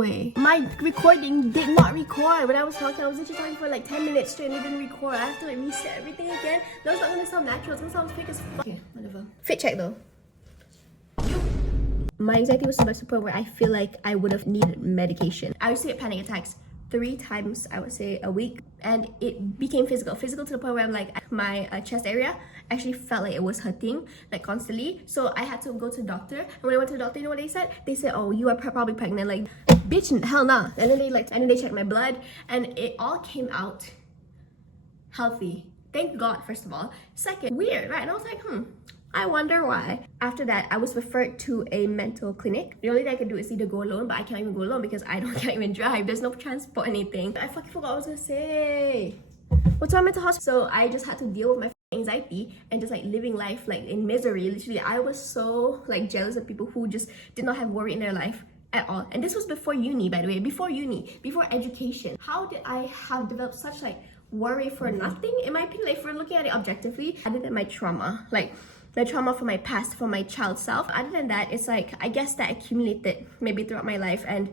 way. My recording did not record. When I was talking, I was literally talking for like 10 minutes straight and it didn't record. I have to like reset everything again. That was not gonna sound natural. It's gonna sound fake as fuck. Okay, whatever. Fit check though. My anxiety was so much to the point where I feel like I would have needed medication. I used to get panic attacks 3 times, I would say, a week, and it became physical to the point where I'm like, my chest area actually felt like it was hurting like constantly. So I had to go to the doctor, and when I went to the doctor, you know what they said? They said, oh, you are probably pregnant. Like, bitch, hell nah. And then they checked my blood, and it all came out healthy. Thank God, first of all. Second, weird, right? And I was like, I wonder why. After that, I was referred to a mental clinic. The only thing I could do is either go alone, but I can't even go alone because can't even drive. There's no transport or anything. I fucking forgot what I was gonna say. What's wrong with the hospital? So I just had to deal with my anxiety and just like living life like in misery. Literally, I was so like jealous of people who just did not have worry in their life at all. And this was before uni, by the way. Before uni, before education. How did I have developed such like worry for nothing? In my opinion, like, if we're looking at it objectively, other than my trauma, like the trauma from my past, from my child self. Other than that, it's like, I guess that accumulated maybe throughout my life and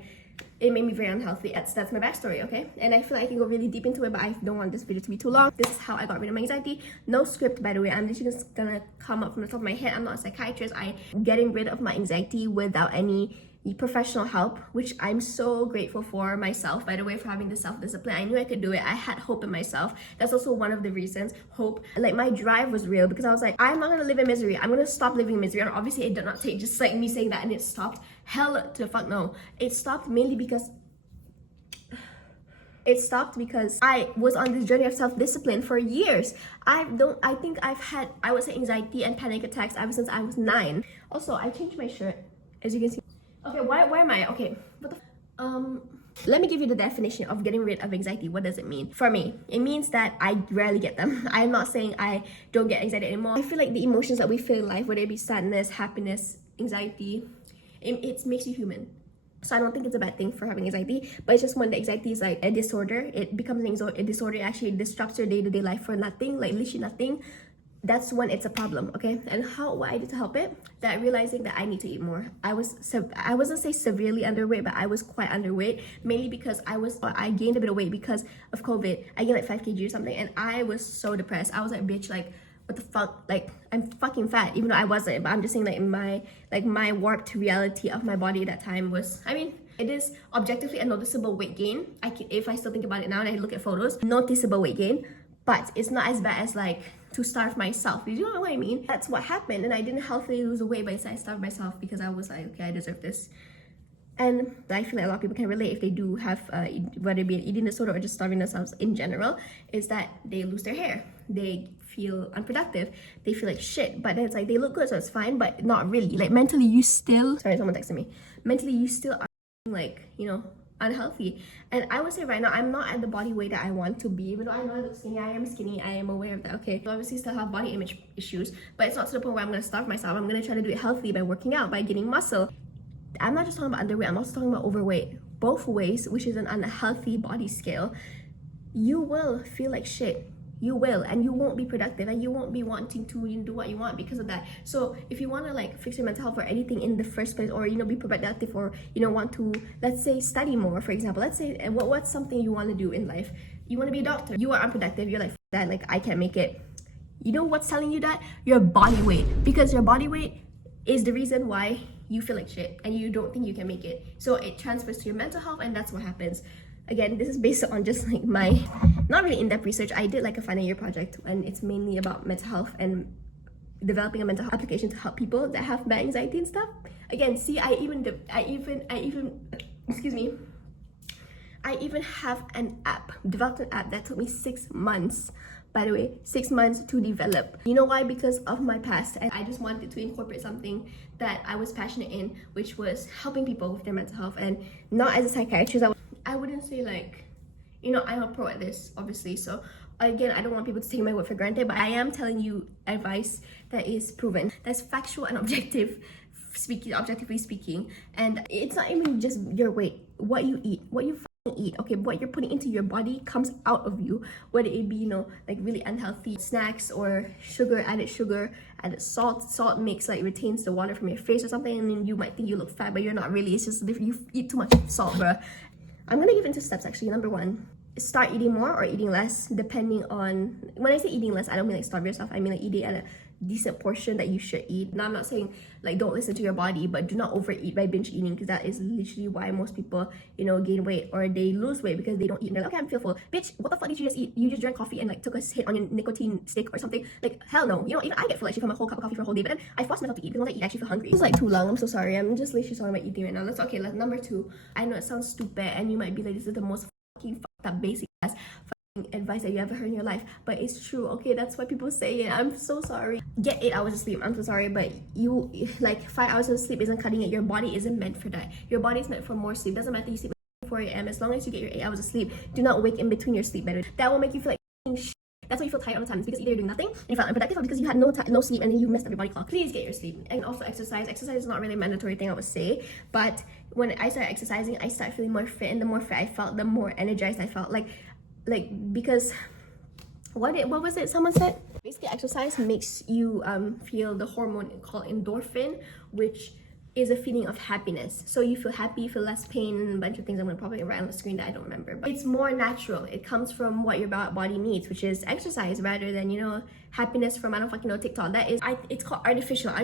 it made me very unhealthy. That's my backstory, okay? And I feel like I can go really deep into it, but I don't want this video to be too long. This is how I got rid of my anxiety. No script, by the way. I'm literally just gonna come up from the top of my head. I'm not a psychiatrist. I'm getting rid of my anxiety without any professional help, which I'm so grateful for myself, by the way, for having the self-discipline. I knew I could do it. I had hope in myself. That's also one of the reasons. Hope, like, my drive was real because I was like, I'm not gonna live in misery. I'm gonna stop living in misery. And obviously it did not take just like me saying that and it stopped. Hell to the fuck no. It stopped mainly because I was on this journey of self-discipline for years. I think I've had, I would say, anxiety and panic attacks ever since I was 9. Also, I changed my shirt, as you can see. Okay, where am I? Okay, what the let me give you the definition of getting rid of anxiety. What does it mean? For me, it means that I rarely get them. I'm not saying I don't get anxiety anymore. I feel like the emotions that we feel in life, whether it be sadness, happiness, anxiety, it makes you human. So I don't think it's a bad thing for having anxiety, but it's just when the anxiety is like a disorder, it becomes a disorder. It actually disrupts your day-to-day life for nothing, like literally nothing. That's when it's a problem, okay? And what I did to help it, that realizing that I need to eat more. I wasn't say severely underweight, but I was quite underweight, mainly because I gained a bit of weight because of COVID. I gained like 5 kg or something, and I was so depressed. I was like, bitch, like, what the fuck? Like, I'm fucking fat, even though I wasn't. But I'm just saying, like, my warped reality of my body at that time was, I mean, it is objectively a noticeable weight gain. If I still think about it now and I look at photos, noticeable weight gain, but it's not as bad as like to starve myself. You know what I mean? That's what happened, and I didn't healthily lose weight, but I starved myself because I was like, okay, I deserve this. And I feel like a lot of people can relate if they do have whether it be an eating disorder or just starving themselves in general, is that they lose their hair, they feel unproductive, they feel like shit, but then it's like they look good, so it's fine, but not really. Like, mentally you still, sorry, someone texted me, mentally you still are like, you know, unhealthy. And I would say right now I'm not at the body weight that I want to be, even though I know I look skinny. I am skinny, I am aware of that, okay? So obviously still have body image issues, but it's not to the point where I'm gonna starve myself. I'm gonna try to do it healthy by working out, by getting muscle. I'm not just talking about underweight, I'm also talking about overweight. Both ways, which is an unhealthy body scale, you will feel like shit. You will, and you won't be productive, and you won't be wanting to do what you want because of that. So if you want to like fix your mental health or anything in the first place, or, you know, be productive, or, you know, want to, let's say, study more, for example, let's say, what's something you want to do in life? You want to be a doctor, you are unproductive, you're like, that, like, I can't make it. You know what's telling you that? Your body weight, because your body weight is the reason why you feel like shit and you don't think you can make it. So it transfers to your mental health, and that's what happens. Again, this is based on just like my not really in-depth research. I did like a final year project, and it's mainly about mental health and developing a mental health application to help people that have bad anxiety and stuff. Again, see, I even excuse me, I even have developed an app that took me 6 months. By the way, 6 months to develop. You know why? Because of my past, and I just wanted to incorporate something that I was passionate in, which was helping people with their mental health. And not as a psychiatrist, I wouldn't say like, you know, I'm a pro at this, obviously. So again, I don't want people to take my word for granted, but I am telling you advice that is proven, that's factual and objectively speaking. And it's not even just your weight, what you eat, what you eat. Okay, what you're putting into your body comes out of you, whether it be, you know, like really unhealthy snacks or sugar, added salt makes like retains the water from your face or something, and then you might think you look fat, but you're not really. It's just you eat too much salt, bruh. I'm gonna give into steps actually. Number one, start eating more or eating less, depending on, when I say eating less, I don't mean like starve yourself. I mean like eating at a decent portion that you should eat. Now I'm not saying like don't listen to your body, but do not overeat by binge eating, because that is literally why most people, you know, gain weight or they lose weight, because they don't eat and they're like, okay, I'm full. Bitch, what the fuck did you just eat? You just drank coffee and like took a hit on your nicotine stick or something. Like, hell no. You know, even I get full actually from a whole cup of coffee for a whole day, but then I force myself to eat because once I eat I actually feel hungry. It's like too long, I'm so sorry. I'm just literally talking about eating right now. Let's okay, number two. I know it sounds stupid and you might be like, this is the most fucking fucked up basic ass advice that you ever heard in your life, but it's true. Okay, that's why people say it. I'm so sorry. Get 8 hours of sleep. I'm so sorry, but you like 5 hours of sleep isn't cutting it. Your body isn't meant for that. Your body is meant for more sleep. Doesn't matter you sleep at 4 a.m. as long as you get your 8 hours of sleep. Do not wake in between your sleep better. That will make you feel like shit. That's why you feel tired all the time. It's because either you're doing nothing and you felt unproductive, or because you had no sleep and then you messed up your body clock. Please get your sleep. And also exercise. Exercise is not really a mandatory thing, I would say, but when I started exercising, I started feeling more fit, and the more fit I felt, the more energized I felt. Like because what was it someone said? Basically, exercise makes you feel the hormone called endorphin, which is a feeling of happiness. So you feel happy, you feel less pain, and a bunch of things I'm gonna probably write on the screen that I don't remember. But it's more natural. It comes from what your body needs, which is exercise, rather than, you know, happiness from, I don't fucking know, TikTok. That is, it's called artificial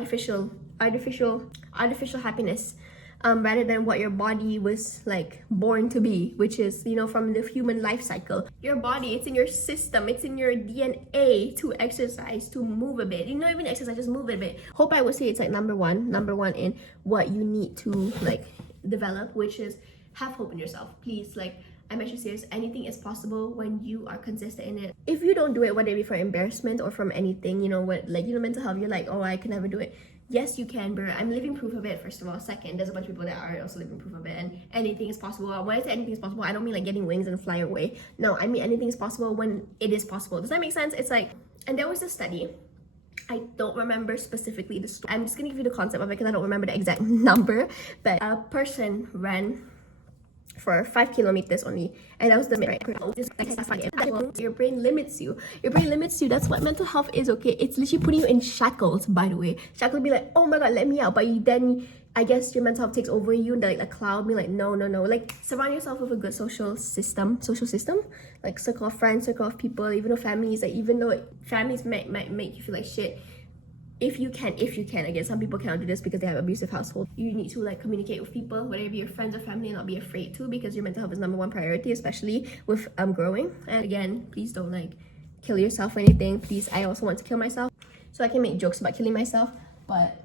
happiness. Rather than what your body was like born to be, which is, you know, from the human life cycle. Your body, it's in your system, it's in your DNA to exercise, to move a bit. You know, even exercise, just move a bit. Hope I would say it's like number one in what you need to like develop, which is have hope in yourself. Please, like, I'm actually serious. Anything is possible when you are consistent in it. If you don't do it, whether it be for embarrassment or from anything, you know what, like, you know, mental health, you're like, oh, I can never do it. Yes, you can, bro. I'm living proof of it, first of all. Second, there's a bunch of people that are also living proof of it, and anything is possible. When I say anything is possible, I don't mean like getting wings and fly away. No, I mean anything is possible when it is possible. Does that make sense? It's like, and there was a study. I don't remember specifically the story. I'm just gonna give you the concept of it because I don't remember the exact number, but a person ran for 5 kilometers only, and that was the right. Your brain limits you. That's what mental health is. Okay, it's literally putting you in shackles. By the way, shackles be like, oh my god, let me out, but then I guess your mental health takes over you, and like a cloud be like, no. Like, surround yourself with a good social system, like circle of friends, circle of people. Even though families, like, even though families might make you feel like shit, if you can, again, some people cannot do this because they have abusive household. You need to like communicate with people, whether it be your friends or family, and not be afraid to, because your mental health is number one priority, especially with growing. And again, please don't like kill yourself or anything. Please, I also want to kill myself, so I can make jokes about killing myself. But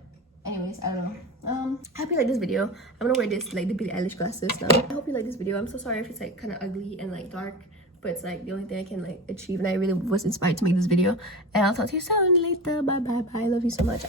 anyways, I don't know. I hope you like this video. I'm gonna wear this, like, the Billie Eilish glasses now. I hope you like this video. I'm so sorry if it's like kind of ugly and like dark, but it's like the only thing I can like achieve, and I really was inspired to make this video. And I'll talk to you soon later. Bye. Love you so much.